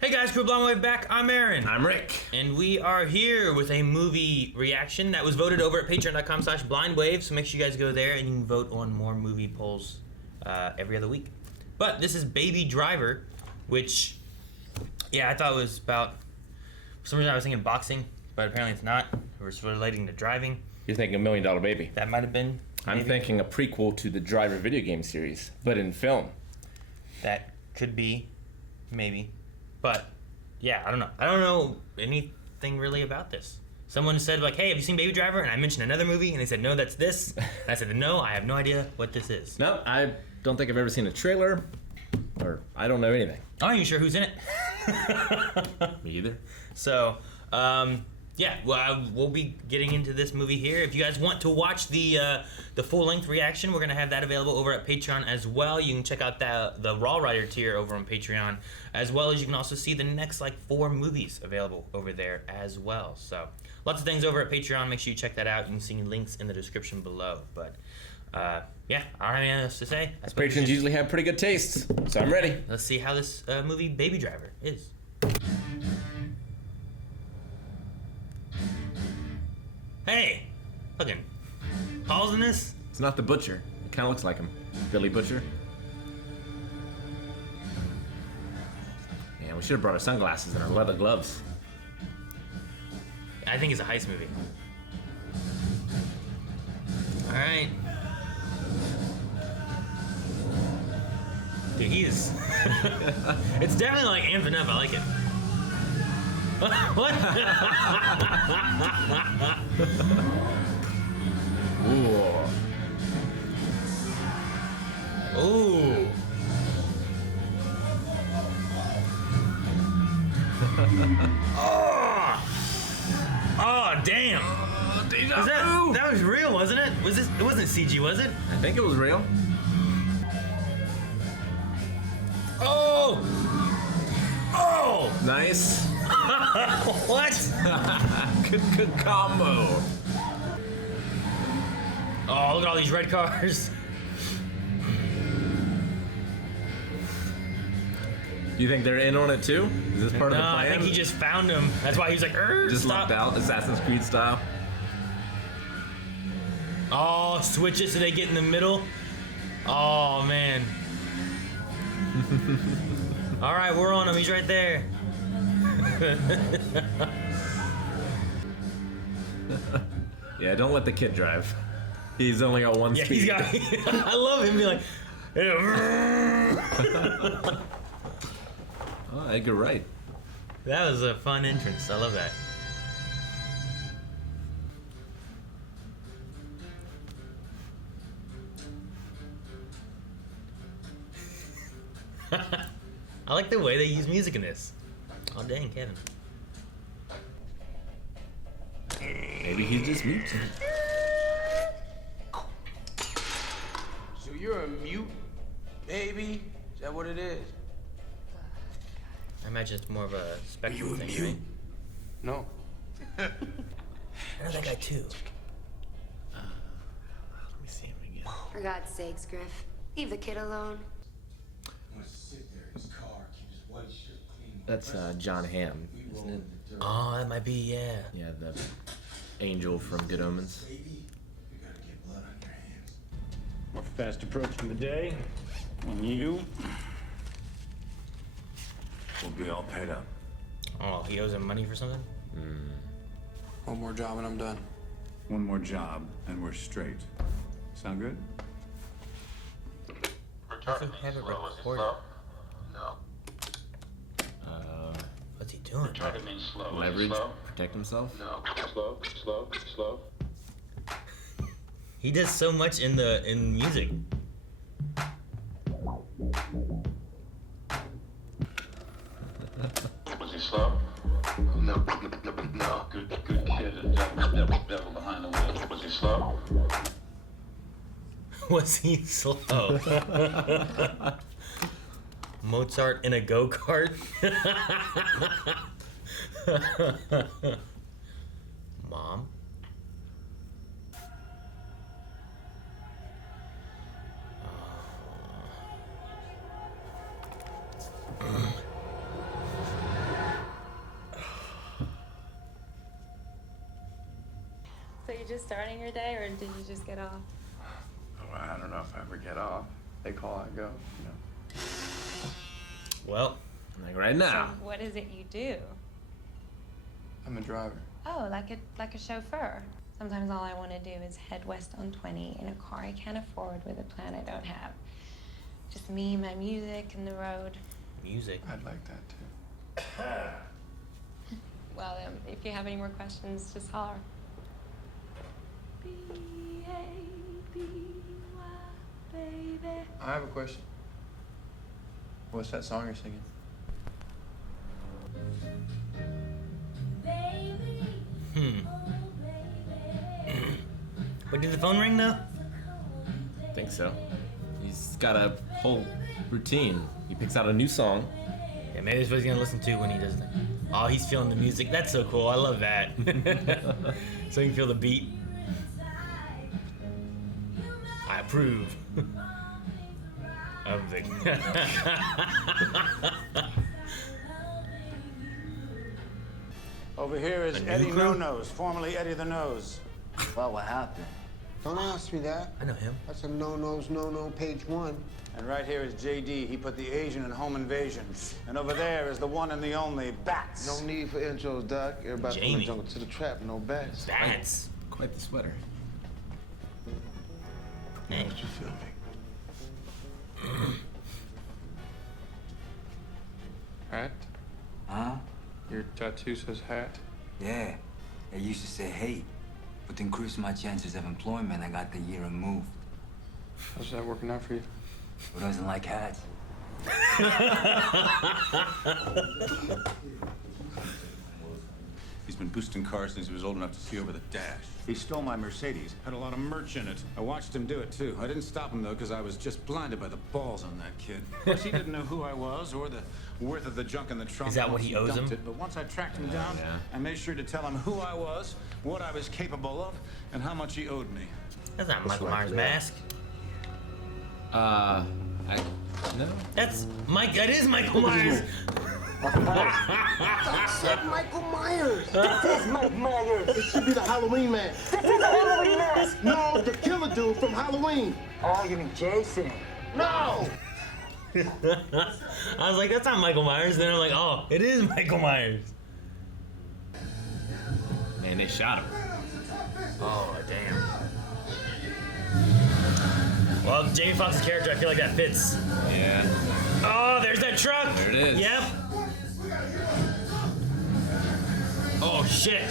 Hey guys, Crew Blonde Wave back. I'm Aaron. I'm Rick. And we are here with a movie reaction that was voted over at patreon.com/blindwave. So make sure you guys go there and you can vote on more movie polls every other week. But this is Baby Driver, which, yeah, I thought was about, for some reason I was thinking boxing, but apparently it's not. It's relating to driving. You're thinking $1 Million Baby. That might have been. I'm thinking a prequel to the Driver video game series, but in film. That could be, maybe. But, yeah, I don't know. I don't know anything really about this. Someone said, like, hey, have you seen Baby Driver? And I mentioned another movie, and they said, no, that's this. And I said, no, I have no idea what this is. No, I don't think I've ever seen a trailer, or I don't know anything. I'm not even sure who's in it. Me either. So, yeah, well, we'll be getting into this movie here. If you guys want to watch the full-length reaction, we're going to have that available over at Patreon as well. You can check out the Raw Rider tier over on Patreon, as well as you can also see the next, 4 movies available over there as well. So, lots of things over at Patreon. Make sure you check that out. You can see links in the description below. But, yeah, I don't have anything else to say. Patrons usually have pretty good taste, so I'm ready. Let's see how this movie, Baby Driver, is. Hey, fucking Paul's in this? It's not the Butcher. It kind of looks like him. Billy Butcher. Yeah, we should have brought our sunglasses and our leather gloves. I think it's a heist movie. All right. Dude, he is. It's definitely like amping up. I like it. What? Ooh. Ooh. Oh, damn. That was real, wasn't it? It wasn't CG, was it? I think it was real. Oh! Oh! Nice. What? Good combo. Oh, look at all these red cars. You think they're in on it too? Is this part of the plan? I think he just found him. That's why he was like, just stop. lucked out, Assassin's Creed style. Oh, switch it so they get in the middle. Oh, man. All right, we're on him. He's right there. Yeah, don't let the kid drive. He's only got one speed. He's got. I love him being like. Oh, Edgar Wright. That was a fun entrance. I love that. I like the way they use music in this. Oh, dang, Kevin. Maybe he's just mute. So you're a mute, baby? Is that what it is? I imagine it's more of a spectrum thing, mute? right? No. I know that guy too. Let me see him again. For God's sakes, Griff, leave the kid alone. That's John Hamm, isn't it? Oh, that might be, yeah. Yeah, the angel from Good Omens. We're fast approaching the day when you will be all paid up. Oh, he owes him money for something? One more job and I'm done. One more job and we're straight. Sound good? Doesn't have it recorded. No. What's he doing? Retarded means slow. Leverage, Slow? protect himself. No. Slow. He does so much in music. Was he slow? No. Good kid. Devil behind the wheel. Was he slow? Was he slow? Mozart in a go-kart? Mom? you just starting your day, or did you just get off? Oh, I don't know if I ever get off. They call, I go, you know. Well, Like right now. So what is it you do? I'm a driver. Oh, like a chauffeur. Sometimes all I want to do is head west on 20 in a car I can't afford with a plan I don't have. Just me, my music, and the road. music. I'd like that too. Well, if you have any more questions, just holler. B-A-B-Y, baby. I have a question. What's that song you're singing? But did the phone ring though? I think so. He's got a whole routine. He picks out a new song. Yeah, maybe that's what he's gonna listen to when he does that. Oh, he's feeling the music. That's so cool. I love that. So you can feel the beat. I approve. Of the. Over here is A new Eddie crew? No-Nose, formerly Eddie the Nose. Well, what happened? Don't ask me that. I know him. That's a no, page 1. And right here is JD. He put the Asian in Home Invasion. And over there is the one and the only Bats. No need for intros, Doc. Everybody from Jamie. the jungle to the trap, no bats. That's. Quite the sweater. Now what you feel me? Hat? Huh? Your tattoo says hat? Yeah. They used to say hate. But to increase my chances of employment, I got the year removed. How's that working out for you? Who doesn't like hats? He's been boosting cars since he was old enough to see over the dash. He stole my Mercedes. Had a lot of merch in it. I watched him do it, too. I didn't stop him, though, because I was just blinded by the balls on that kid. Of course, he didn't know who I was or the worth of the junk in the trunk. Is that what once he owes dumped him? It. But once I tracked him down, yeah. I made sure to tell him who I was, what I was capable of, and how much he owed me. That's not Michael like Myers' that. mask. No. That's Mike. That is Michael Myers. I said Michael Myers. This is Mike Myers. It should be the Halloween man. This is a Halloween mask. No, the killer dude from Halloween. Oh, you mean Jason? No! I was like, that's not Michael Myers. Then I'm like, oh, it is Michael Myers. Man, they shot him. Oh, damn. Well, Jamie Foxx's character, I feel like that fits. Yeah. Oh, there's that truck. There it is. Yep. Oh, shit.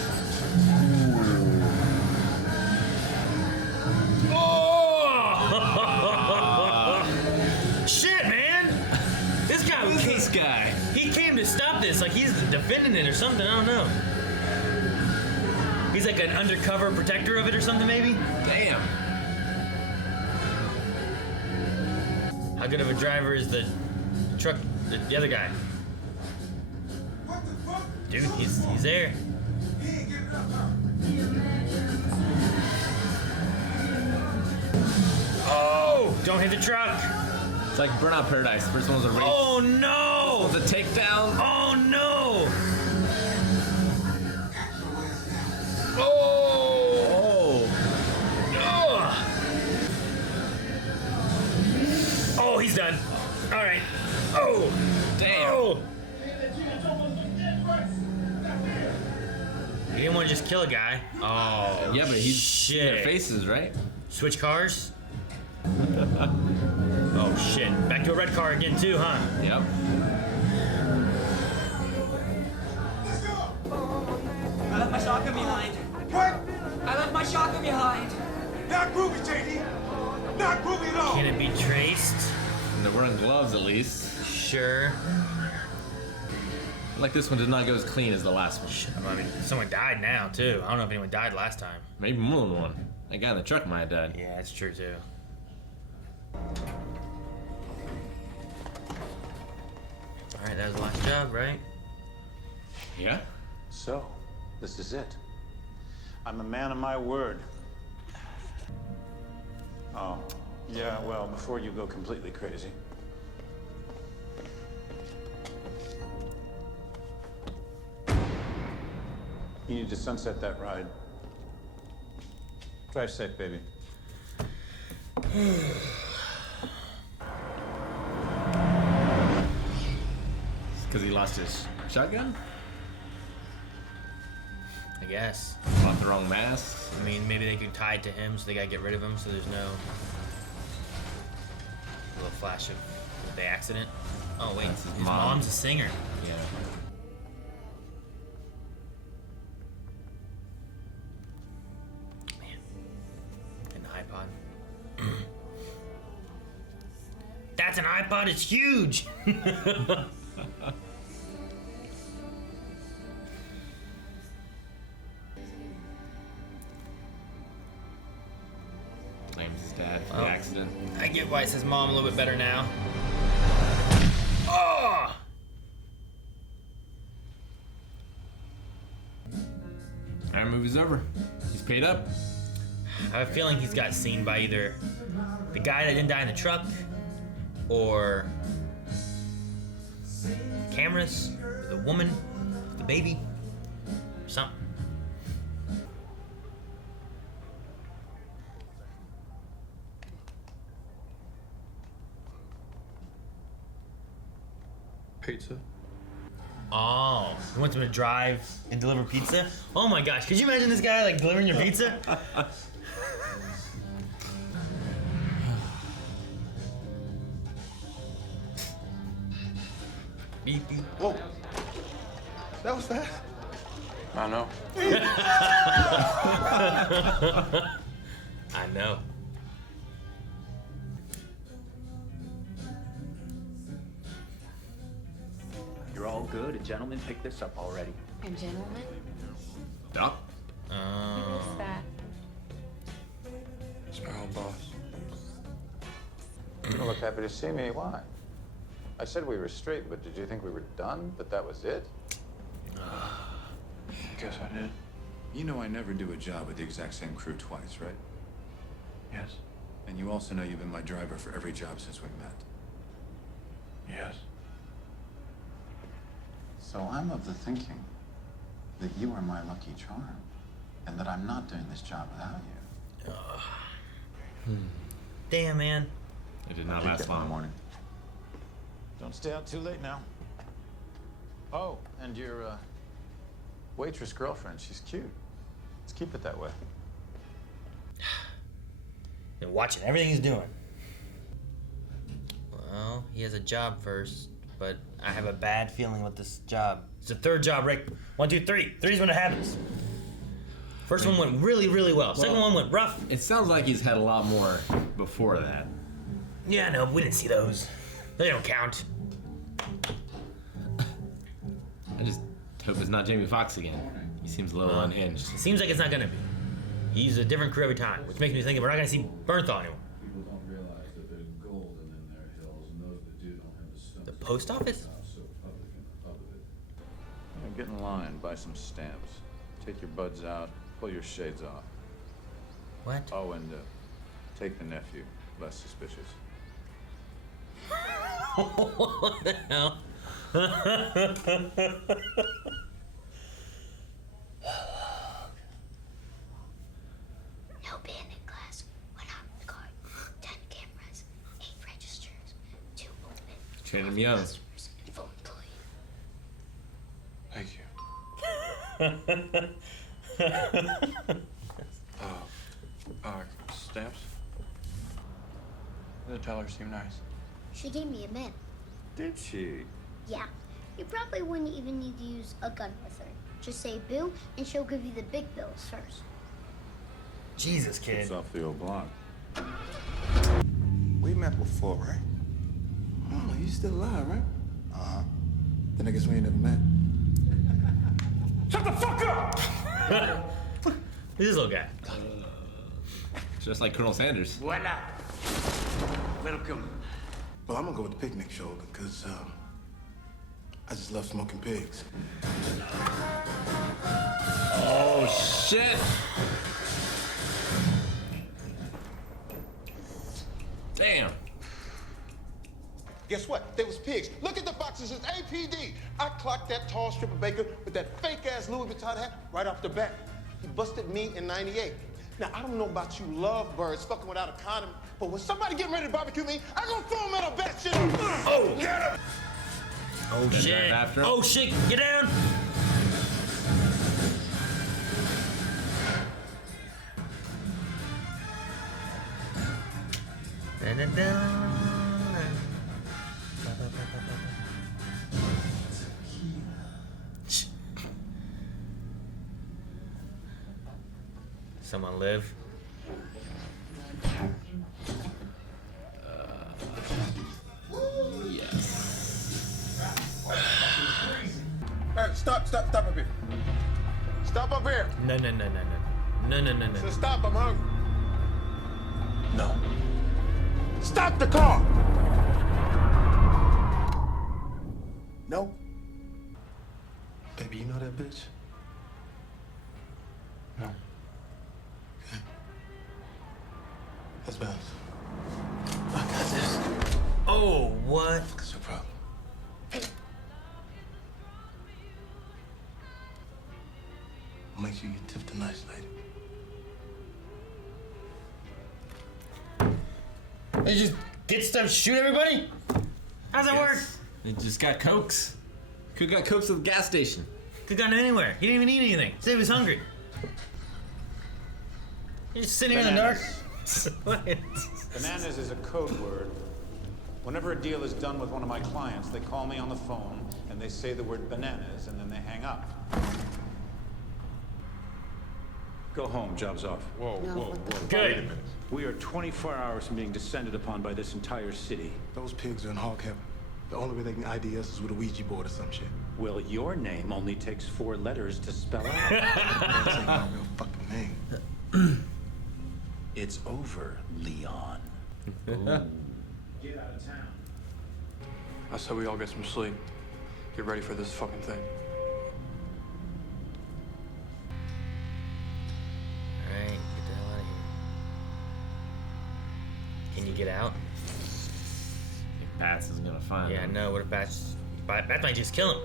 Oh! Shit, man. This guy. Who's this guy? He came to stop this. Like he's defending it or something. I don't know. He's like an undercover protector of it or something, maybe. Damn. How good of a driver is the truck? The other guy. Dude, he's there. Oh! Don't hit the truck. It's like Burnout Paradise. The first one was a race. Oh no! This one's a takedown. Oh no! Oh! Oh! Oh, he's done. All right. Oh! Damn. Oh! You didn't want to just kill a guy. Oh, Yeah, but he's shit. in their faces, right? Switch cars? Oh shit. Back to a red car again too, huh? Yep. I left my shotgun behind. What? I left my shotgun behind. Not groovy, JD. Not groovy at all. Can it be traced? And they're wearing gloves at least. Sure. Like this one did not go as clean as the last one. I mean, someone died now too. I don't know if anyone died last time. Maybe more than one. That guy in the truck might have died. Yeah, that's true too. Alright, that was the last job, right? Yeah? So, this is it. I'm a man of my word. Oh, yeah, well, before you go completely crazy. You need to sunset that ride. Drive safe, baby. Because he lost his shotgun? I guess. Bought the wrong mask? I mean, maybe they could tie it to him, so they gotta get rid of him, so there's no little flash of the accident. Oh wait, That's his his mom. mom's a singer. Yeah. Man, and the iPod. That's an iPod. It's huge. Blames his dad for the accident. I get why it says mom a little bit better now. Oh! Alright, movie's over. He's paid up. I have a feeling he's got seen by either the guy that didn't die in the truck or the cameras, or the woman, the baby, something. Pizza? Oh, he wants him to drive and deliver pizza? Oh my gosh, could you imagine this guy like delivering your pizza? Beep, beep. Whoa. That was fast. I know. I know. You're all good. A gentleman picked this up already. A gentleman? Doc? Who's that? It's my old boss. You don't look happy to see me. Why? I said we were straight, but did you think we were done? That was it? Guess I did. You know I never do a job with the exact same crew twice, right? Yes. And you also know you've been my driver for every job since we met. Yes. So I'm of the thinking that you are my lucky charm, and that I'm not doing this job without you. Damn, man. It did not last long. Morning. Don't stay out too late now. Oh, and your waitress girlfriend, she's cute. Let's keep it that way. Been watching everything he's doing. Well, he has a job first, but I have a bad feeling with this job. It's the third job, Rick. 1, 2, 3. Three's when it happens. First one went really, really well. Second one went rough. It sounds like he's had a lot more before that. Yeah, no, we didn't see those. They don't count. I just hope it's not Jamie Foxx again. He seems a little unhinged. Seems like it's not gonna be. He's a different crew every time, which makes me think we're not gonna see Bernthal anymore. People don't realize that there's golden in their hills, and those that do don't have the stuff. The post office? So public in the public. Get in line, buy some stamps. Take your buds out, pull your shades off. What? Oh, and take the nephew. Less suspicious. What the hell? No bandit class. 1 armed guard. 10 cameras. 8 registers. 2 women. Training him young. Customers and full employee. Thank you. Stamps? The teller seemed nice. She gave me a mint. Did she? Yeah. You probably wouldn't even need to use a gun with her. Just say boo, and she'll give you the big bills first. Jesus, kid. It's off the old block. We met before, right? Oh, you still alive, right? Uh-huh. Then I guess we ain't never met. Shut the fuck up! Who's this little guy? Just like Colonel Sanders. Voila. Welcome. Well, I'm gonna go with the picnic shoulder, because, I just love smoking pigs. Oh, shit! Damn. Guess what? They was pigs. Look at the boxes. It's APD. I clocked that tall strip of bacon with that fake-ass Louis Vuitton hat right off the bat. He busted me in '98. Now, I don't know about you lovebirds fucking without a condom, but when somebody getting ready to barbecue me, I'm gonna throw them in a bat shit. Oh! Get him! Oh shit! Oh shit! Get down! Someone live? Yes. Hey, stop up here. Stop up here. No. So stop, I'm hungry. No. Stop the car! No. Baby, you know that bitch? No. Okay. Let's bounce. I got this. Oh, what? What's your problem? Make sure you tip the nice lady. They just get stuff, shoot everybody? How's that work? They just got cokes. Could've got cokes at the gas station. Could've gotten anywhere. He didn't even eat anything. Said he was hungry. He's just sitting here in the dark. Bananas is a code word. Whenever a deal is done with one of my clients, they call me on the phone and they say the word bananas and then they hang up. Go home, job's off. Whoa. Good. Wait a minute. We are 24 hours from being descended upon by this entire city. Those pigs are in hog heaven. The only way they can ID us is with a Ouija board or some shit. Well, your name only takes 4 letters to spell out. That's ain't my real fucking name. It's over, Leon. Get out of town. I said we all get some sleep. Get ready for this fucking thing. Alright, get the hell out of here. Can you get out? If Bats is gonna find Yeah, him. no, what if Bats might just kill him.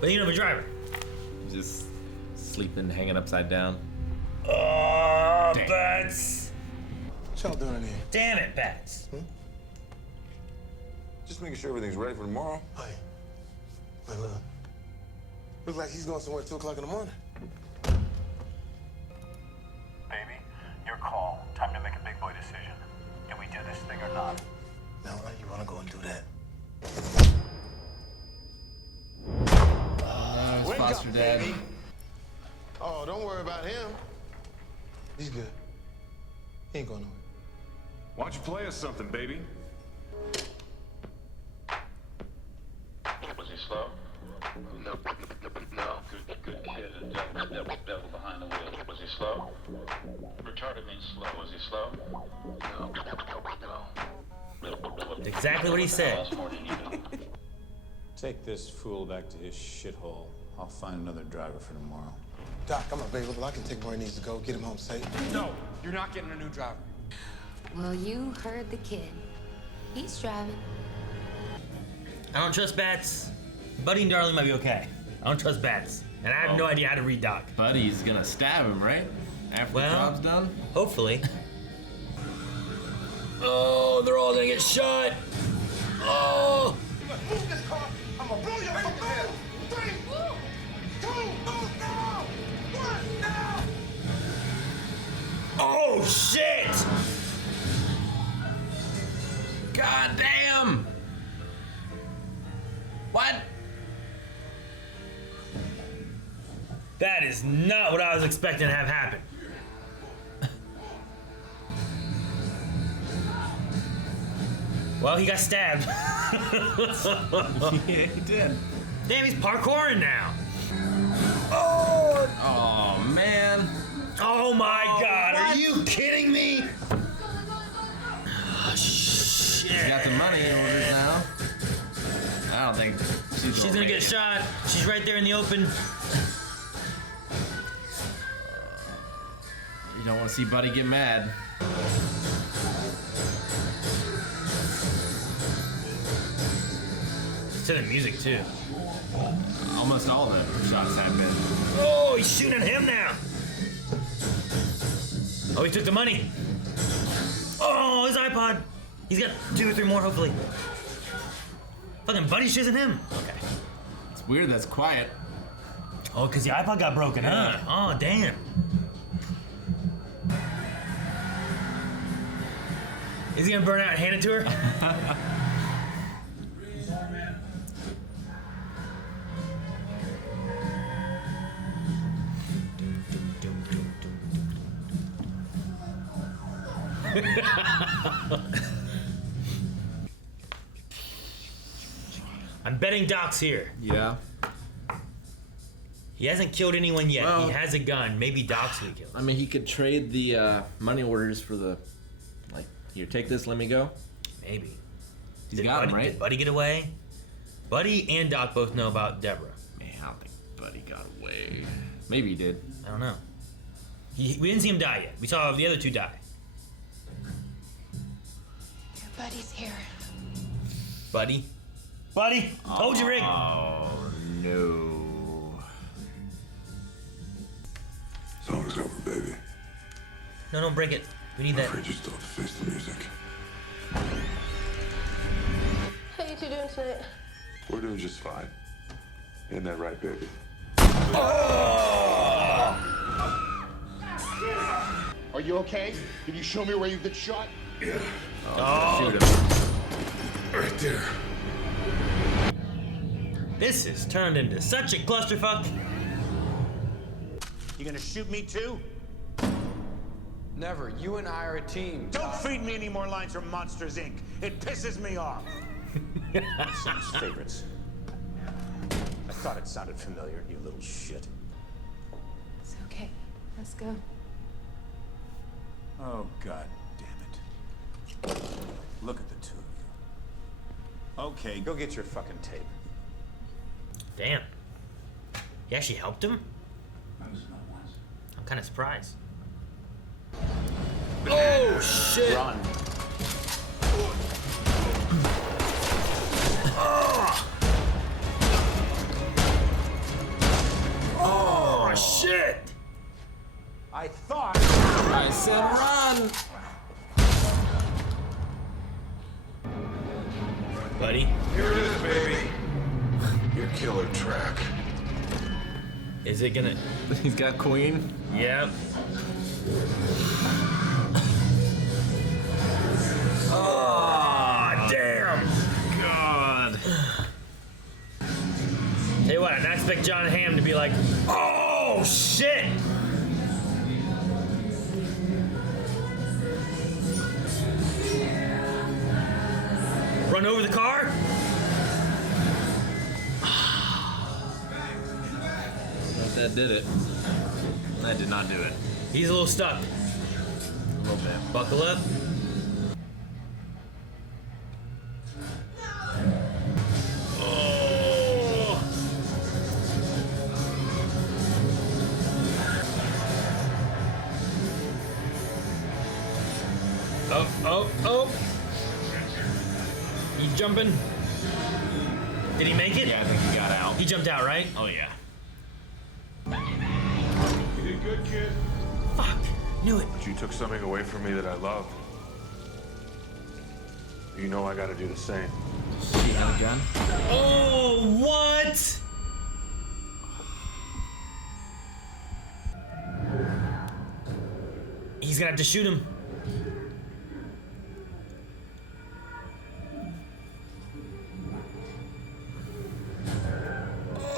But you know the driver. Just sleeping, hanging upside down. Oh, Damn. Bats! What y'all doing in here? Damn it, Bats. Just making sure everything's ready for tomorrow. Hey, look. Looks like he's going somewhere at 2 o'clock in the morning. Baby, your call. Time to make a big boy decision. Do we do this thing or not? Now, you want to go and do that? His foster dad. Oh, don't worry about him. He's good. He ain't going nowhere. Why don't you play us something, baby? Was he slow? No. Good kid. Devil behind the wheel. Was he slow? Retarded means slow. Was he slow? No. Exactly what he said. Take this fool back to his shithole. I'll find another driver for tomorrow. Doc, I'm available. I can take him where he needs to go, get him home safe. No, you're not getting a new driver. Well, you heard the kid. He's driving. I don't trust Bats. Buddy and Darling might be okay. I don't trust Bats. And I have no idea how to read Doc. Buddy's gonna stab him, right? After the job's done? Hopefully. Oh, they're all gonna get shot. Oh! Move this car. I'm gonna blow your fucking head. 3, 2, move now! 1, now! Oh, shit! God damn! What? That is not what I was expecting to have happen. Well, he got stabbed. Yeah, he did. Damn, he's parkouring now. Oh, man. Oh my God, are you kidding me? Oh, shit. She's got the money in orders now. I don't think she's gonna get shot. She's right there in the open. You don't want to see Buddy get mad. To the music too. Almost all of the shots have been. Oh, he's shooting at him now. Oh, he took the money. Oh, his iPod. He's got 2 or 3 more, hopefully. Fucking Buddy's chasing him. Okay. It's weird that's quiet. Oh, because the iPod got broken, huh? Oh, damn. Is he gonna burn out and hand it to her? I'm betting Doc's here. Yeah. He hasn't killed anyone yet. Well, he has a gun. Maybe Doc's gonna kill him. I mean, he could trade the money orders for the, like, here, take this, let me go. Maybe. He's got him, right? Did Buddy get away? Buddy and Doc both know about Deborah. Man, I don't think Buddy got away. Maybe he did. I don't know. We didn't see him die yet. We saw the other 2 die. Your buddy's here. Buddy? Buddy? Told you, Rick. Oh, no. Song's over, baby. No, don't break it. We need that. I'm afraid you still have to face the music. How you 2 doing tonight? We're doing just fine. Isn't that right, baby? Are you okay? Can you show me where you get shot? Yeah. Oh. Shoot him. Right there. This has turned into such a clusterfuck. You gonna shoot me too? Never. You and I are a team. Don't feed me any more lines from Monsters, Inc. It pisses me off. My son's favorites. I thought it sounded familiar, you little shit. It's okay. Let's go. Oh, God damn it. Look at the 2 of you. Okay, go get your fucking tape. Damn. He actually helped him? I'm kind of surprised. Oh, shit. Run. Oh, shit. I thought... I said run! Buddy? Here it is, baby. Your killer track. Is it gonna... He's got Queen? Yep. Oh, damn. God. Tell you what, I expect John Hamm to be like, oh, shit. Run over the car? That did it. That did not do it. He's a little stuck. A little bit. Buckle up. Oh. Oh. He's jumping. Did he make it? Yeah, I think he got out. He jumped out, right? Oh, yeah. You did good, kid. Fuck. Knew it. But you took something away from me that I loved. You know I gotta do the same. She got a gun. Oh, what? He's gonna have to shoot him.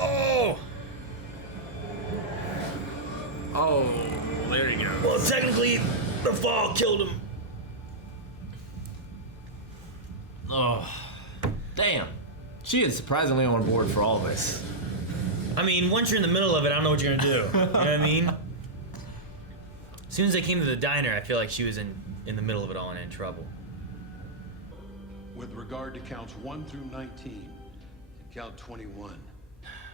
Oh! Oh, there you go. Well, technically, the fall killed him. Oh, damn. She is surprisingly on board for all this. I mean, once you're in the middle of it, I don't know what you're gonna do. You know what I mean? As soon as they came to the diner, I feel like she was in the middle of it all and in trouble. With regard to counts 1 through 19, and count 21,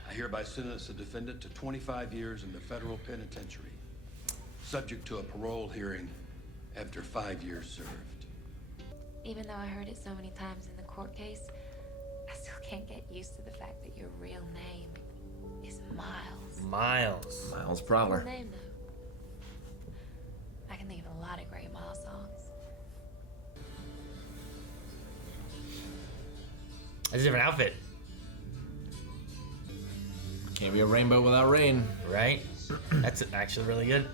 I hereby sentence the defendant to 25 years in the federal penitentiary, subject to a parole hearing after 5 years served. Even though I heard it so many times in the court case, I still can't get used to the fact that your real name is Miles. Miles. Miles Prowler. Cool name, though. I can think of a That's a different outfit. Can't be a rainbow without rain. Right? That's actually really good.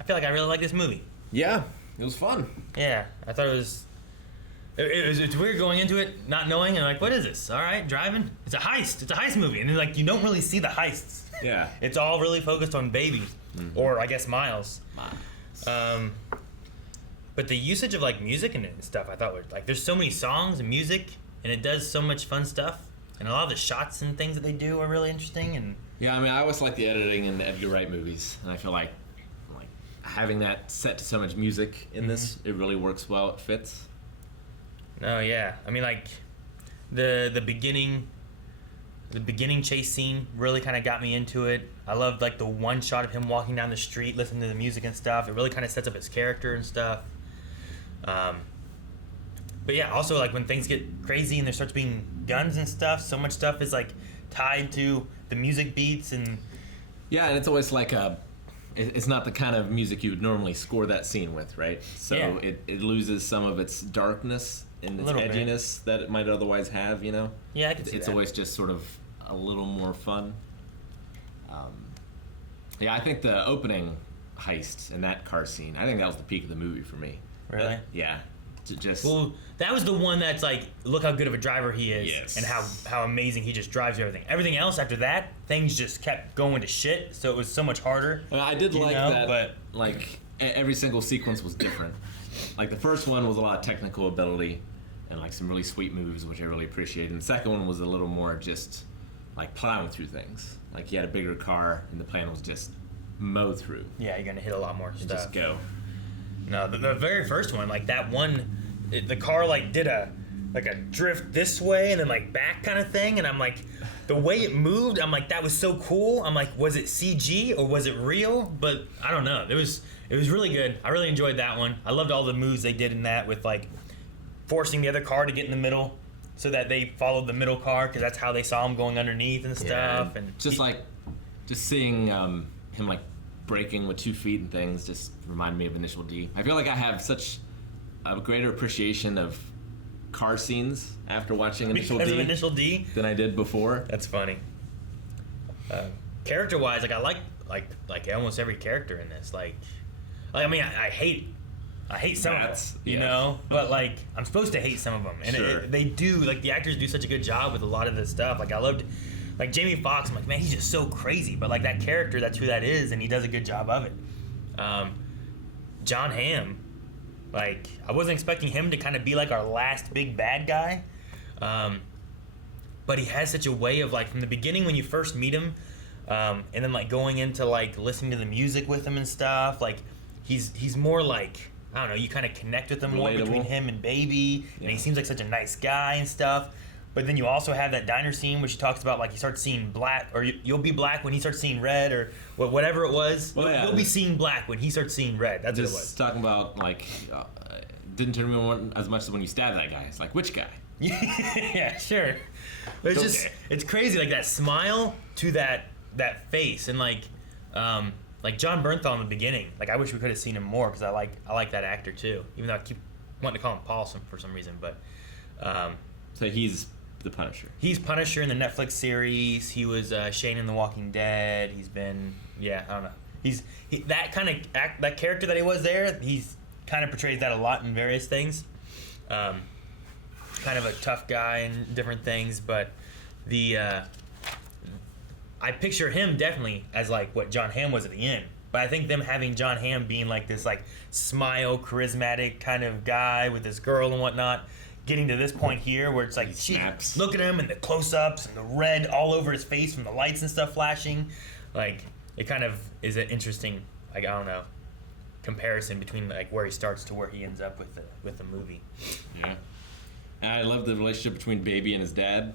I feel like I really like this movie. Yeah, it was fun. Yeah, I thought it was. It's weird going into it not knowing and like, what is this? All right, driving. It's a heist. It's a heist movie, and then like you don't really see the heists. Yeah. It's all really focused on Baby, or I guess Miles. But the usage of like music and stuff, I thought was like there's so many songs and music, and it does so much fun stuff, and a lot of the shots and things that they do are really interesting. And yeah, I mean, I always like the editing in the Edgar Wright movies, and I feel like having that set to so much music in this, it really works well. It fits. No, yeah, I mean like the beginning chase scene really kind of got me into it. I loved like the one shot of him walking down the street, listening to the music and stuff. It really kind of sets up his character and stuff. But yeah, also like when things get crazy and there starts being guns and stuff, so much stuff is like tied to the music beats and. Yeah, and it's always like it's not the kind of music you would normally score that scene with, right? So Yeah. it loses some of its darkness and its Little bit. edginess that it might otherwise have, you know? Yeah, I can see It's that. always just sort of a little more fun. Yeah, I think the opening heist and that car scene, I think that was the peak of the movie for me. Really? Yeah. Just Well, that was the one that's like, look how good of a driver he is, Yes. and how amazing he just drives everything. Everything else after that, things just kept going to shit. So it was so much harder. I did like that, but like every single sequence was different. Like the first one was a lot of technical ability and like some really sweet moves, which I really appreciated. And the second one was a little more just like plowing through things. Like he had a bigger car, and the plan was just mow through. Yeah, you're gonna hit a lot more And stuff. just go. No, the very first one, like that one, the car like did a drift this way and then like back kind of thing, and I'm like, the way it moved, I'm like, that was so cool. I'm like, was it CG or was it real? But I don't know. It was really good. I really enjoyed that one. I loved all the moves they did in that with like forcing the other car to get in the middle so that they followed the middle car because that's how they saw him going underneath and stuff. And just seeing him like braking with 2 feet and things just reminded me of Initial D. I feel like I have such a greater appreciation of car scenes after watching Initial because D, of Initial D than I did before. That's funny. Character-wise, like I like almost every character in this. Like I mean, I hate some of them, you know, but like I'm supposed to hate some of them, and Sure. they do. Like the actors do such a good job with a lot of this stuff. Like I loved, like Jamie Foxx. I'm like, man, he's just so crazy, but like that character, that's who that is, and he does a good job of it. John Hamm, like I wasn't expecting him to kind of be like our last big bad guy, but he has such a way of like from the beginning when you first meet him, and then like going into like listening to the music with him and stuff. Like he's more like, I don't know, you kind of connect with him more between Relatable. him and Baby, and he seems like such a nice guy and stuff. But then you also have that diner scene which he talks about, like he starts seeing black, or you'll be black when he starts seeing red, or whatever it was. Well, yeah. You'll be seeing black when he starts seeing red. That's what it was. Just talking about like didn't turn me on as much as when you stabbed that guy. It's like, which guy? Yeah, sure. But it's Okay. just, it's crazy, like that smile to that face, and like John Bernthal in the beginning. Like I wish we could have seen him more because I like that actor too. Even though I keep wanting to call him Paulson for some reason, but So he's the Punisher. he's Punisher in the Netflix series. He was Shane in The Walking Dead. He's been, I don't know. That kind of that character that he was there. He's kind of portrays that a lot in various things. Kind of a tough guy and different things, but I picture him definitely as like what John Hamm was at the end. But I think them having John Hamm being like this like smile, charismatic kind of guy with this girl and whatnot, getting to this point here where it's like, gee, look at him and the close-ups and the red all over his face from the lights and stuff flashing. Like it kind of is an interesting, like, I don't know, comparison between like where he starts to where he ends up with the movie. Yeah. And I love the relationship between Baby and his dad.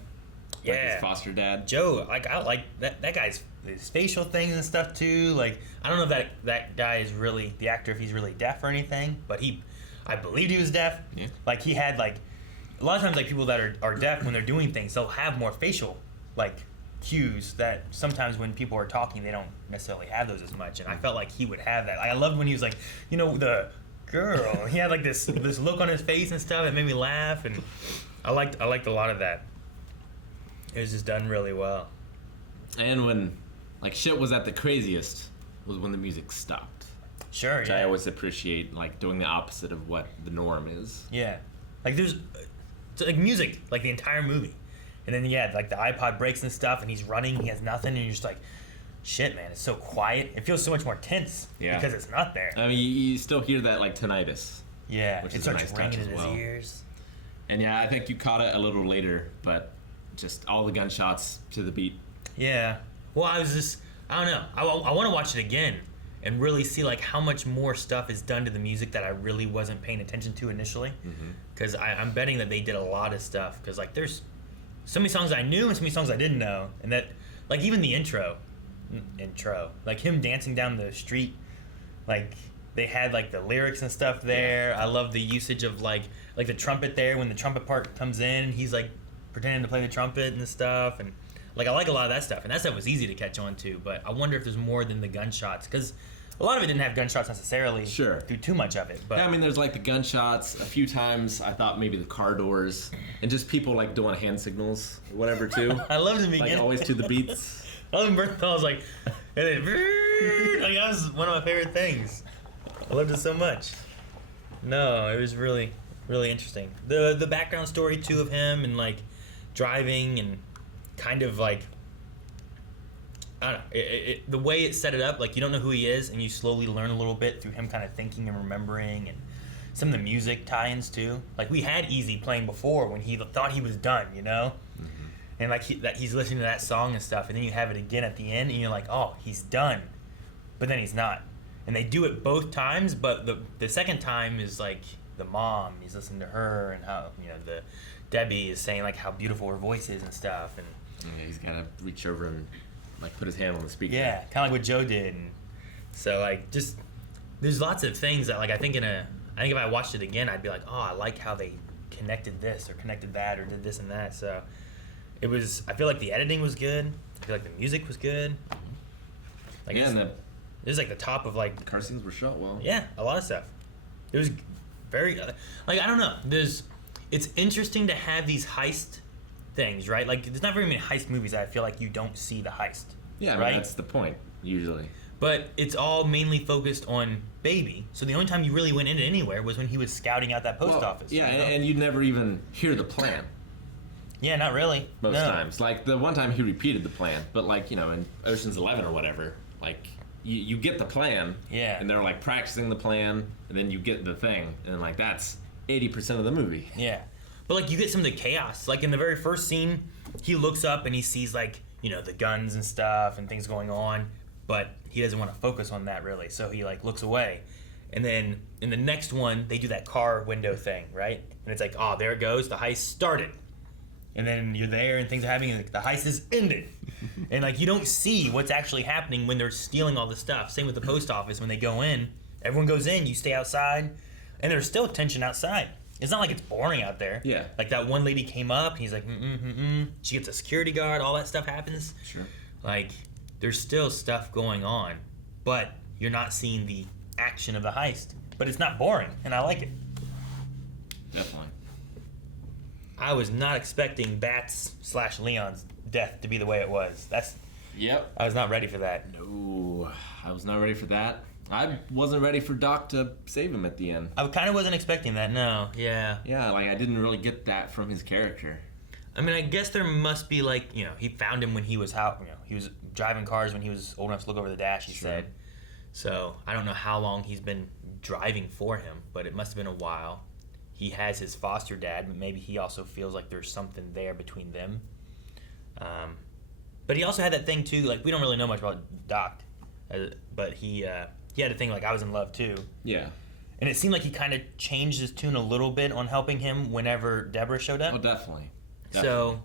Like Yeah. his foster dad. Joe, like I like that guy's his facial things and stuff too. Like I don't know if that guy is really the actor, if he's really deaf or anything, but I believed he was deaf. Yeah. Like he had like a lot of times like people that are deaf when they're doing things, they'll have more facial like cues that sometimes when people are talking they don't necessarily have those as much. And I felt like he would have that. I loved when he was like, you know, the girl. He had like this look on his face and stuff. It made me laugh, and I liked a lot of that. It was just done really well. And when like shit was at the craziest was when the music stopped. Sure, which I always appreciate, like doing the opposite of what the norm is. Yeah, like there's like music like the entire movie, and then like the iPod breaks and stuff, and he's running, he has nothing, and you're just like, shit, man, it's so quiet. It feels so much more tense because it's not there. I mean, you still hear that like tinnitus. Yeah, which it is a starts nice touch ringing as in well. his ears. And yeah, I think you caught it a little later, but just all the gunshots to the beat. Yeah. Well, I don't know. I want to watch it again and really see like how much more stuff is done to the music that I really wasn't paying attention to initially. Because I'm betting that they did a lot of stuff. Because like there's so many songs I knew and so many songs I didn't know, and that like even the intro, like him dancing down the street, like they had like the lyrics and stuff there. I love the usage of like the trumpet there when the trumpet part comes in. He's like pretending to play the trumpet and stuff, and like I like a lot of that stuff. And that stuff was easy to catch on to. But I wonder if there's more than the gunshots, because a lot of it didn't have gunshots necessarily. Sure. Through too much of it. But yeah, I mean, there's like the gunshots. A few times I thought maybe the car doors and just people like doing hand signals or whatever too. I loved the beginning. Like always to the beats. I love Bernthal was like, and then, like that was one of my favorite things. I loved it so much. No, it was really, really interesting. The background story too of him and like driving and kind of like, I don't know, the way it set it up, like you don't know who he is and you slowly learn a little bit through him kind of thinking and remembering, and some of the music tie-ins too. Like we had Easy playing before when he thought he was done, you know? And like he's listening to that song and stuff, and then you have it again at the end and you're like, oh, he's done. But then he's not. And they do it both times, but the second time is like the mom, he's listening to her, and how, you know, the Debbie is saying like how beautiful her voice is and stuff, and yeah, he's gotta reach over and like put his hand on the speaker. yeah, kind of like what Joe did. And so like just there's lots of things that like I think if I watched it again I'd be like, oh, I like how they connected this or connected that or did this and that. So it was, I feel like the editing was good. I feel like the music was good. Like yeah, and it was like the top of like the car scenes were shot well. Yeah, a lot of stuff. It was very like, I don't know. It's interesting to have these heist things, right? Like there's not very many heist movies that I feel like you don't see the heist. Yeah, right. That's the point usually. But it's all mainly focused on Baby. So the only time you really went into anywhere was when he was scouting out that post office. Yeah, you know? and you'd never even hear the plan. Yeah, not really. Most times. Like the one time he repeated the plan, but like, you know, in Ocean's 11 or whatever, like you get the plan. Yeah. And they're like practicing the plan, and then you get the thing, and like that's 80% of the movie. Yeah. But like you get some of the chaos. Like in the very first scene, he looks up and he sees like, you know, the guns and stuff and things going on, but he doesn't want to focus on that really. So he like looks away. And then in the next one, they do that car window thing, right? And it's like, oh, there it goes. The heist started. And then you're there and things are happening and the heist is ended. And like you don't see what's actually happening when they're stealing all the stuff. Same with the post office. When they go in, everyone goes in, you stay outside, and there's still tension outside. It's not like it's boring out there. Yeah. Like that one lady came up, and he's like, She gets a security guard, all that stuff happens. Sure. Like, there's still stuff going on, but you're not seeing the action of the heist. But it's not boring, and I like it. Definitely. I was not expecting Bats/Leon's death to be the way it was. Yep. I was not ready for that. No, I was not ready for that. I wasn't ready for Doc to save him at the end. I kind of wasn't expecting that, no. Yeah. Yeah, like I didn't really get that from his character. I mean, I guess there must be like, you know, he found him when he was out, you know, he was driving cars when he was old enough to look over the dash, he said. So I don't know how long he's been driving for him, but it must have been a while. He has his foster dad, but maybe he also feels like there's something there between them. But he also had that thing too, like we don't really know much about Doc, but he had a thing like I was in love too. Yeah. And it seemed like he kind of changed his tune a little bit on helping him whenever Deborah showed up. Oh, definitely. So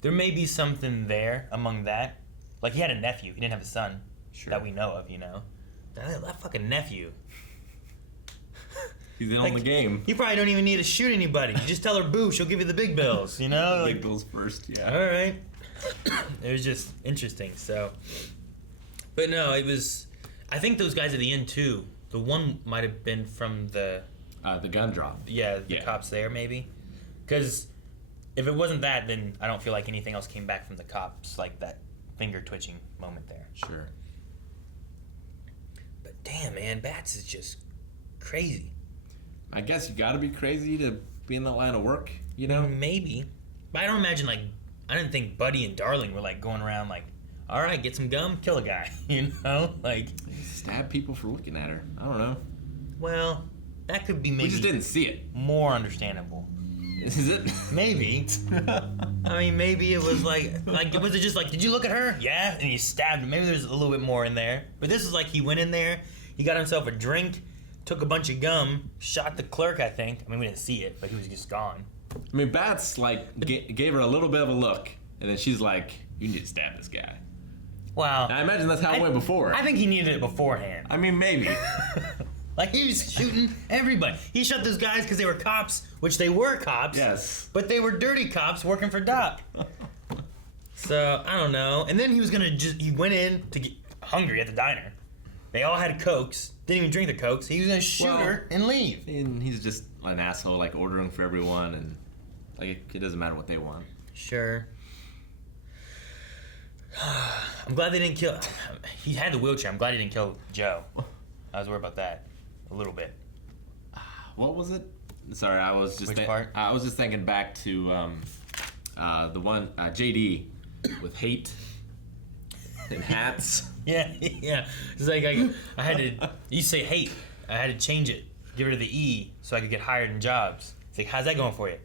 there may be something there among that. Like he had a nephew. He didn't have a son that we know of, you know. That fucking nephew. He's in on the game. You probably don't even need to shoot anybody. You just tell her boo, she'll give you the big bills, you know? Big bills first, yeah. All right. It was just interesting, so. But no, it was, I think those guys at the end too, The one might have been from the gun drop. Yeah, the cops there maybe. Because if it wasn't that, then I don't feel like anything else came back from the cops, like that finger twitching moment there. Sure. But damn, man, Bats is just crazy. I guess you got to be crazy to be in that line of work, you know? Maybe. But I don't imagine, like, I didn't think Buddy and Darling were, like, going around, like, all right, get some gum, kill a guy, you know? Like, stab people for looking at her. I don't know. Well, that could be maybe... We just didn't see it. More understandable. Is it? Maybe. I mean, maybe it was like, was it just like, did you look at her? Yeah, and he stabbed him. Maybe there's a little bit more in there. But this is like he went in there, he got himself a drink, took a bunch of gum, shot the clerk, I think. I mean, we didn't see it, but he was just gone. I mean, Bats, like, gave her a little bit of a look, and then she's like, you need to stab this guy. Wow. I imagine that's how it went before. I think he needed it beforehand. I mean, maybe. Like, he was shooting everybody. He shot those guys because they were cops, which they were cops. Yes. But they were dirty cops working for Doc. So, I don't know. And then he was gonna he went in to get hungry at the diner. They all had Cokes. Didn't even drink the Cokes. He was gonna shoot her and leave. And he's just an asshole, like, ordering for everyone, and, like, it doesn't matter what they want. Sure. I'm glad they didn't kill... He had the wheelchair. I'm glad he didn't kill Joe. I was worried about that. A little bit. What was it? Sorry, I was just... Which part? I was just thinking back to the one, JD, with hate and hats. Yeah. It's like I had to... You say hate. I had to change it. Give her the E so I could get hired in jobs. It's like, how's that going for you?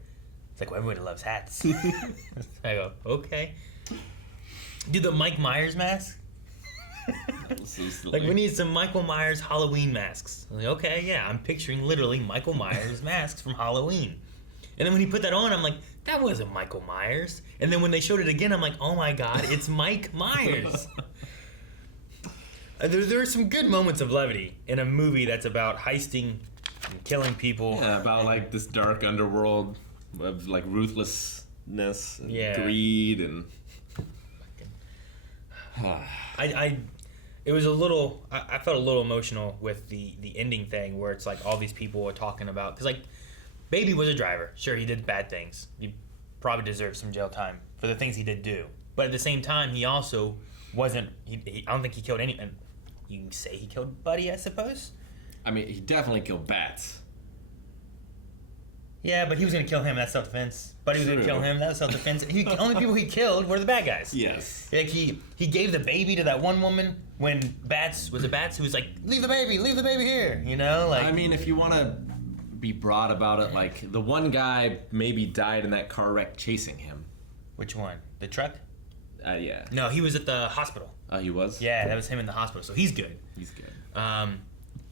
It's like, well, everybody loves hats. I go, okay. Do the Mike Myers mask? Like, we need some Michael Myers Halloween masks. I'm like, okay, yeah, I'm picturing literally Michael Myers masks from Halloween. And then when he put that on, I'm like, that wasn't Michael Myers. And then when they showed it again, I'm like, oh my god, it's Mike Myers. There are some good moments of levity in a movie that's about heisting and killing people. Yeah, about like this dark underworld of like ruthlessness and greed and... It was a little... I felt a little emotional with the ending thing where it's like all these people were talking about... Because like, Baby was a driver. Sure, he did bad things. He probably deserved some jail time for the things he did do. But at the same time, he also wasn't... I don't think he killed any... You can say he killed Buddy, I suppose? I mean, he definitely killed Bats. Yeah, but he was going to kill him. That's self-defense. Buddy was going to kill him. That was self-defense. The only people he killed were the bad guys. Yes. Like, he gave the baby to that one woman when Bats... Was it Bats? Who was like, leave the baby here. You know? Like, I mean, if you want to be broad about it, like, the one guy maybe died in that car wreck chasing him. Which one? The truck? Yeah. No, he was at the hospital. Oh, he was? Yeah, that was him in the hospital. So he's good. He's good.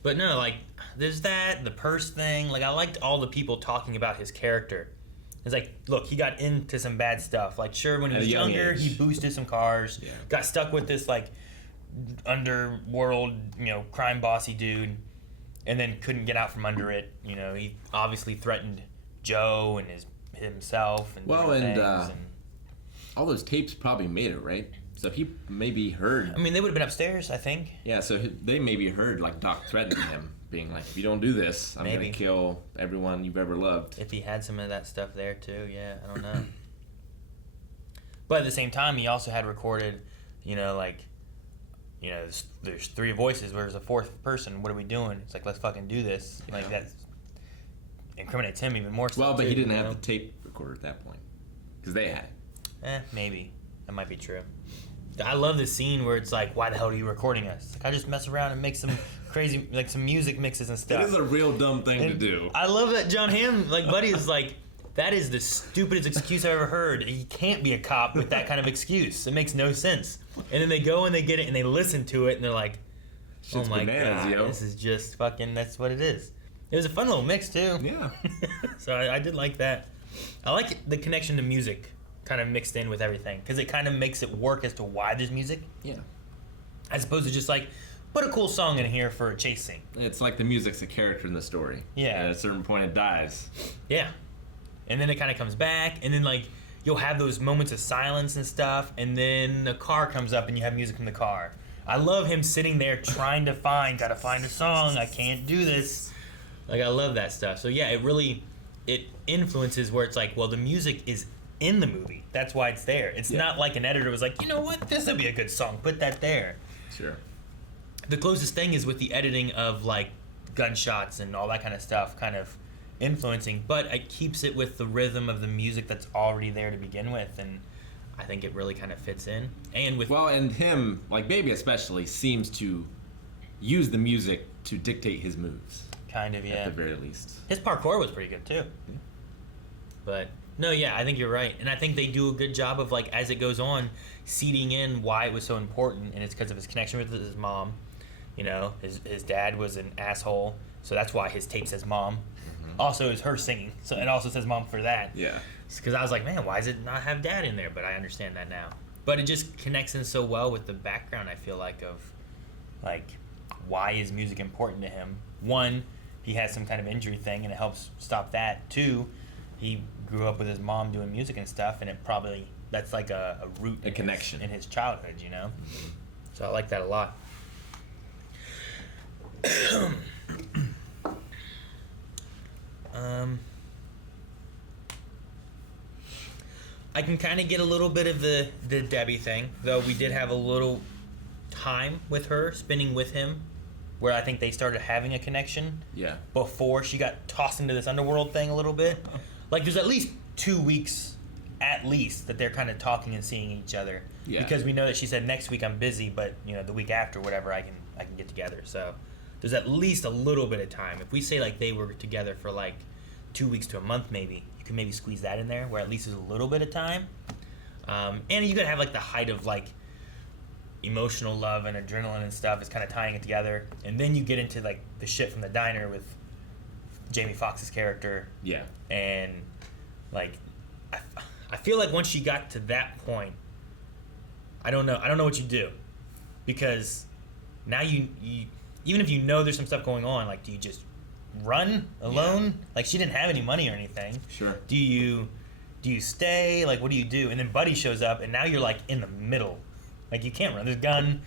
But no, like, there's that, the purse thing. Like, I liked all the people talking about his character. It's like, look, he got into some bad stuff. Like, sure, when he was younger, he boosted some cars, got stuck with this, like, underworld, you know, crime bossy dude, and then couldn't get out from under it. You know, he obviously threatened Joe and himself and all those tapes probably made it, right? So he maybe heard... I mean, they would have been upstairs, I think. Yeah, so they maybe heard, like, Doc threatening him, being like, if you don't do this, I'm going to kill everyone you've ever loved. If he had some of that stuff there, too, yeah, I don't know. But at the same time, he also had recorded, you know, like, you know, there's three voices, where's a fourth person? What are we doing? It's like, let's fucking do this. Yeah. Like, that incriminates him even more so. Well, but he didn't have the tape recorder at that point, because they had it. Maybe. That might be true. I love this scene where it's like, why the hell are you recording us? Like, I just mess around and make some crazy, like, some music mixes and stuff. It is a real dumb thing to do. I love that John Hamm, like, Buddy is like, that is the stupidest excuse I've ever heard. You can't be a cop with that kind of excuse. It makes no sense. And then they go and they get it and they listen to it and they're like, oh my god, this is just fucking, that's what it is. It was a fun little mix, too. Yeah. So I did like that. I like the connection to music kind of mixed in with everything, because it kind of makes it work as to why there's music. Yeah. As opposed to just like, put a cool song in here for a chase scene. It's like the music's a character in the story. Yeah. And at a certain point it dies. Yeah. And then it kind of comes back, and then like, you'll have those moments of silence and stuff, and then the car comes up and you have music from the car. I love him sitting there trying to gotta find a song. I can't do this. Like, I love that stuff. So yeah, it influences where it's like, well, the music is in the movie. That's why it's there. It's not like an editor was like, you know what, this would be a good song. Put that there. Sure. The closest thing is with the editing of like gunshots and all that kind of stuff, kind of influencing, but it keeps it with the rhythm of the music that's already there to begin with, and I think it really kind of fits in. And with and him, like Baby especially, seems to use the music to dictate his moves. Kind of, yeah. At the very least. His parkour was pretty good too. But no, yeah, I think you're right, and I think they do a good job of like as it goes on, seeding in why it was so important, and it's because of his connection with his mom. You know, his dad was an asshole, so that's why his tape says mom. Also, is her singing, so it also says mom for that. Yeah. Because I was like, man, why does it not have dad in there? But I understand that now. But it just connects in so well with the background, I feel like, of like why is music important to him. One, he has some kind of injury thing, and it helps stop that. Two, he grew up with his mom doing music and stuff, and it probably that's like a root, a connection in his childhood, you know. So I like that a lot. I can kind of get a little bit of the Debbie thing, though we did have a little time with her spending with him, where I think they started having a connection. Yeah. Before she got tossed into this underworld thing a little bit. Like there's at least 2 weeks, at least, that they're kind of talking and seeing each other. Yeah. Because we know that she said next week I'm busy, but you know the week after whatever I can get together. So there's at least a little bit of time. If we say like they were together for like 2 weeks to a month, maybe you can maybe squeeze that in there, where at least there's a little bit of time. And you gotta have like the height of like emotional love and adrenaline and stuff is kind of tying it together, and then you get into like the shit from the diner with Jamie Foxx's character. Yeah. And like I feel like once you got to that point, I don't know what you do, because now you even if you know there's some stuff going on, like do you just run alone? Yeah. Like she didn't have any money or anything. Sure. Do you stay? Like what do you do? And then Buddy shows up, and now you're like in the middle. Like you can't run. There's a gun.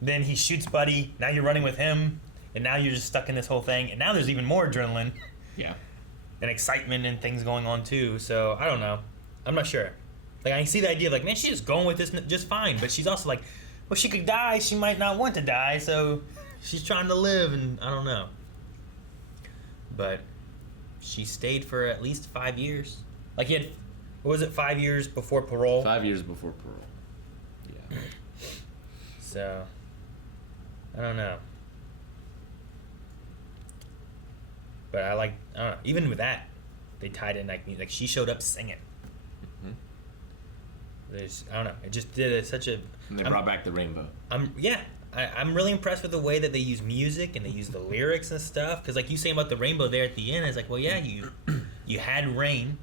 Then he shoots Buddy. Now you're running with him, and now you're just stuck in this whole thing. And now there's even more adrenaline. Yeah. And excitement and things going on too. So I don't know. I'm not sure. Like I see the idea of like, man, she's just going with this just fine. But she's also like, well, she could die. She might not want to die. So she's trying to live, and I don't know. But she stayed for at least 5 years. Like he had, what was it, 5 years before parole? 5 years before parole. Yeah. So, I don't know. But I don't know, even with that, they tied in like music. Like she showed up singing. I don't know, it just did such a... And they brought back the rainbow. I'm really impressed with the way that they use music and they use the lyrics and stuff. Because like you saying about the rainbow there at the end, it's like, well, yeah, you had rain.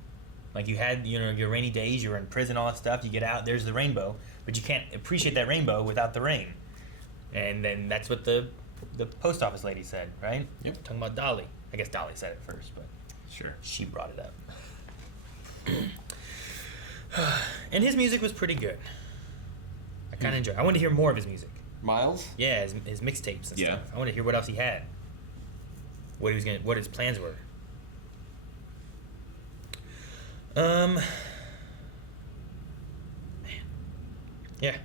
Like you had, your rainy days, you were in prison, all that stuff. You get out, there's the rainbow. But you can't appreciate that rainbow without the rain. And then that's what the post office lady said, right? Yep. Talking about Dolly. I guess Dolly said it first, but sure, she brought it up. And his music was pretty good. I kind of enjoyed it. I wanted to hear more of his music. Miles? Yeah, his mixtapes and stuff. I want to hear what else he had. What his plans were. Yeah,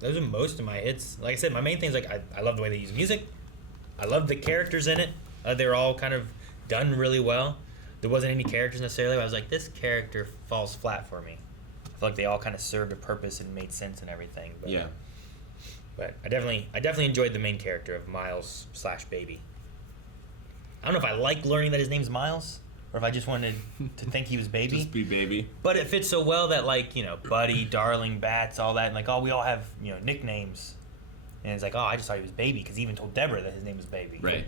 those are most of my hits. Like I said, my main thing is like I love the way they use music. I love the characters in it. They're all kind of done really well. There wasn't any characters necessarily, but I was like, this character falls flat for me. I feel like they all kind of served a purpose and made sense and everything. But, yeah. But I definitely enjoyed the main character of Miles/Baby. I don't know if I like learning that his name's Miles, or if I just wanted to think he was Baby. Just be Baby. But it fits so well that like, Buddy, Darling, Bats, all that, and like, we all have, nicknames. And it's like, I just thought he was Baby, because he even told Deborah that his name was Baby. Right.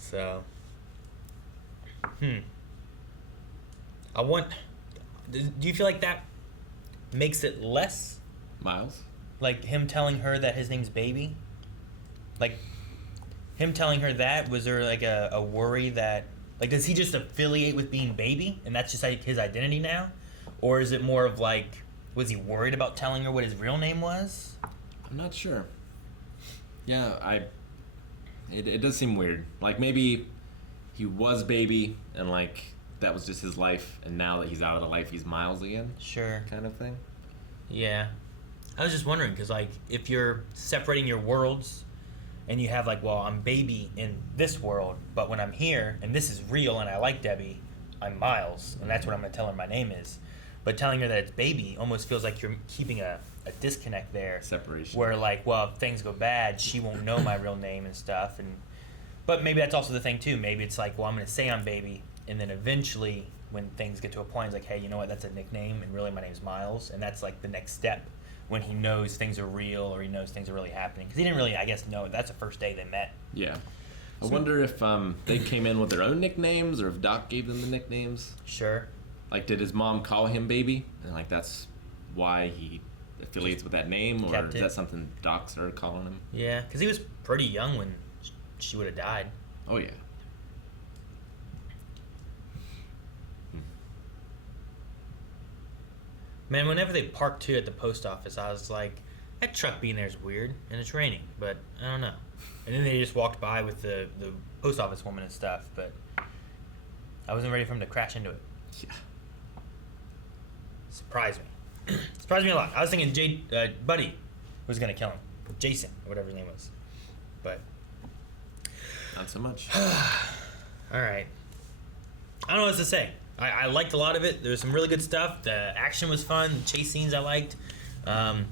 So, do you feel like that makes it less? Miles? Like him telling her that his name's Baby? Like, him telling her that, was there like a worry that, like, does he just affiliate with being Baby, and that's just like his identity now? Or is it more of like, was he worried about telling her what his real name was? I'm not sure. Yeah, it does seem weird. Like maybe he was Baby and like that was just his life, and now that he's out of the life, he's Miles again. Sure. Kind of thing. Yeah. I was just wondering, because, like, if you're separating your worlds and you have, like, well, I'm Baby in this world, but when I'm here and this is real and I like Debbie, I'm Miles, and that's what I'm going to tell her my name is. But telling her that it's Baby almost feels like you're keeping a disconnect there. Separation. Where, like, well, if things go bad, she won't know my real name and stuff. But maybe that's also the thing, too. Maybe it's like, well, I'm going to say I'm Baby, and then eventually when things get to a point, it's like, hey, you know what, that's a nickname, and really my name's Miles, and that's like the next step when he knows things are real or he knows things are really happening. Because he didn't really, I guess, know. That's the first day they met. Yeah. I wonder if they came in with their own nicknames or if Doc gave them the nicknames. Sure. Like, did his mom call him Baby? And, like, that's why he affiliates with that name? Or is that something Doc started calling him? Yeah, because he was pretty young when she would have died. Oh, yeah. Man, whenever they parked too at the post office, I was like, that truck being there is weird, and it's raining, but I don't know. And then they just walked by with the post office woman and stuff, but I wasn't ready for him to crash into it. Yeah. Surprised me. Surprised me a lot. I was thinking Buddy was going to kill him. Jason, or whatever his name was. But not so much. All right. I don't know what else to say. I liked a lot of it. There was some really good stuff. The action was fun. The chase scenes I liked. Yeah,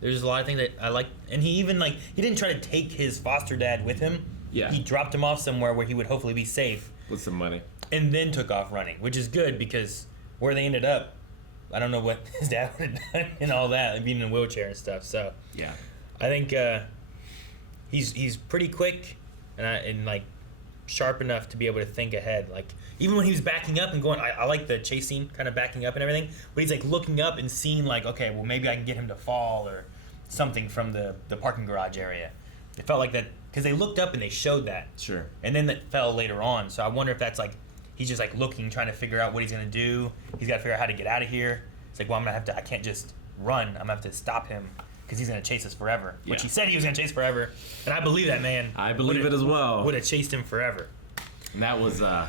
there's a lot of things that I liked. And he even, like, he didn't try to take his foster dad with him. Yeah. He dropped him off somewhere where he would hopefully be safe. With some money. And then took off running, which is good because where they ended up, I don't know what his dad would have done and all that, like being in a wheelchair and stuff. So yeah, I think he's pretty quick and like sharp enough to be able to think ahead. Like even when he was backing up and going, I like the chase scene, kind of backing up and everything. But he's like looking up and seeing like, okay, well maybe I can get him to fall or something from the parking garage area. It felt like that because they looked up and they showed that. Sure. And then that fell later on. So I wonder if that's like he's just like looking, trying to figure out what he's gonna do. He's got to figure out how to get out of here. It's like, well, I can't just run. I'm gonna have to stop him because he's gonna chase us forever. Yeah. Which he said he was gonna chase forever, and I believe that, man. I believe it as well. Would have chased him forever. And that was, you're not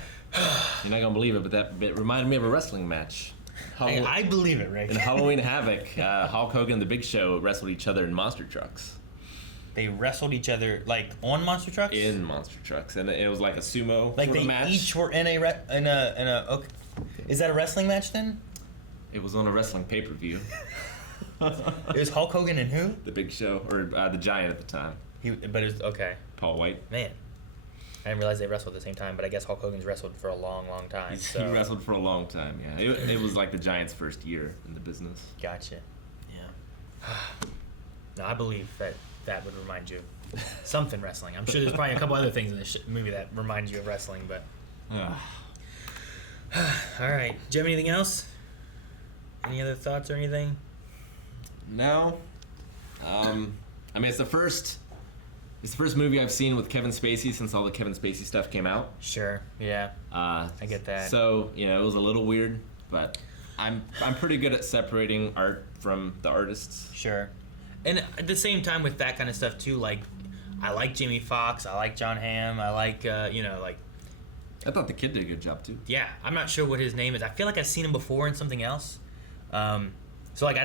gonna believe it, but that bit reminded me of a wrestling match. I believe it, Rick. In Halloween Havoc, Hulk Hogan and the Big Show wrestled each other in monster trucks. They wrestled each other like on monster trucks. In monster trucks, and it was like a sumo like they match. Each were in a okay. Is that a wrestling match then? It was on a wrestling pay-per-view. It was Hulk Hogan and who? The Big Show, or the Giant at the time. But it was okay. Paul White. Man, I didn't realize they wrestled at the same time. But I guess Hulk Hogan's wrestled for a long time. He wrestled for a long time. Yeah, it was like the Giant's first year in the business. Gotcha. Yeah. No, I believe that would remind you of something wrestling. I'm sure there's probably a couple other things in this movie that reminds you of wrestling, but. All right. Do you have anything else? Any other thoughts or anything? No. I mean, it's the first movie I've seen with Kevin Spacey since all the Kevin Spacey stuff came out. Sure. Yeah. I get that. So it was a little weird, but I'm pretty good at separating art from the artists. Sure. And at the same time with that kind of stuff too, like I like Jamie Foxx, I like John Hamm, I like like. I thought the kid did a good job too. Yeah, I'm not sure what his name is. I feel like I've seen him before in something else. So like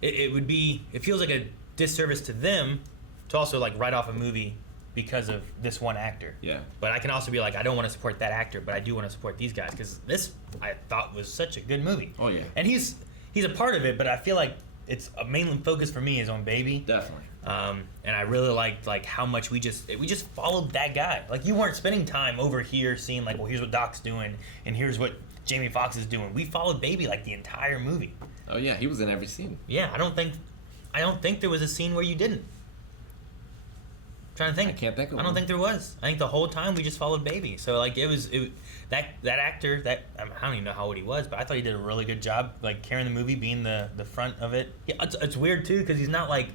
it feels like a disservice to them to also like write off a movie because of this one actor. Yeah. But I can also be like, I don't want to support that actor, but I do want to support these guys because this I thought was such a good movie. Oh yeah. And he's a part of it, but I feel like it's a main focus for me is on Baby. Definitely. And I really liked like how much we just followed that guy. Like you weren't spending time over here seeing like, well, here's what Doc's doing and here's what Jamie Foxx is doing. We followed Baby like the entire movie. Oh yeah, he was in every scene. Yeah, I don't think there was a scene where you didn't. I'm trying to think. I can't think of one. I don't think there was. I think the whole time we just followed Baby. So like that actor I don't even know how old he was, but I thought he did a really good job like carrying the movie, being the front of it. Yeah, it's weird too because he's not like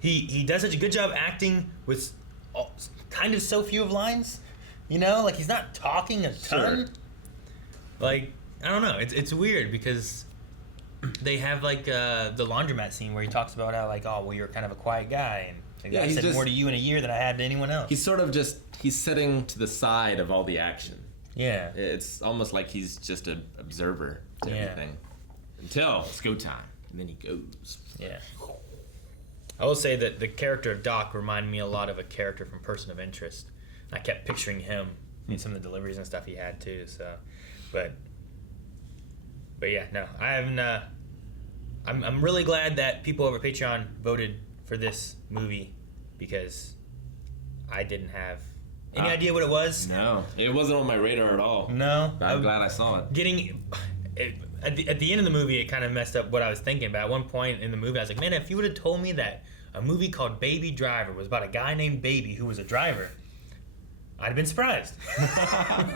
he does such a good job acting with kind of so few of lines, like he's not talking a ton. Sure. Like I don't know, it's weird because they have like the laundromat scene where he talks about how like, oh, well, you're kind of a quiet guy, and like, Yeah, I he's said just- more to you in a year than I had to anyone else. He's sort of just he's sitting to the side of all the action. Yeah. It's almost like he's just an observer to Yeah. everything until it's go time, and then he goes. Yeah. I will say that the character of Doc reminded me a lot of a character from Person of Interest. I kept picturing him in some of the deliveries and stuff he had too. So, but yeah, no, I haven't. I'm really glad that people over Patreon voted for this movie because I didn't have any idea what it was. No, it wasn't on my radar at all. No, I'm glad I saw it. At the end of the movie, it kind of messed up what I was thinking about. At one point in the movie, I was like, man, if you would have told me that a movie called Baby Driver was about a guy named Baby who was a driver, I'd have been surprised.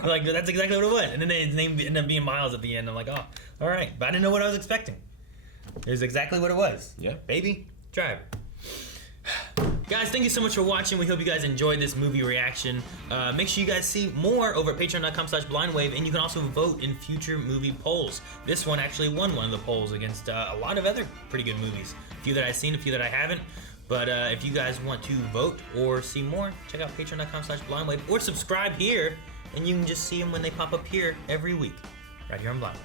Like, that's exactly what it was. And then his name ended up being Miles at the end. I'm like, oh, all right. But I didn't know what I was expecting. It was exactly what it was. Yeah. Baby Driver. Guys, thank you so much for watching. We hope you guys enjoyed this movie reaction. Make sure you guys see more over at patreon.com/blindwave, and you can also vote in future movie polls. This one actually won one of the polls against a lot of other pretty good movies. A few that I've seen, a few that I haven't. But if you guys want to vote or see more, check out patreon.com/blindwave or subscribe here, and you can just see them when they pop up here every week, right here on Blindwave.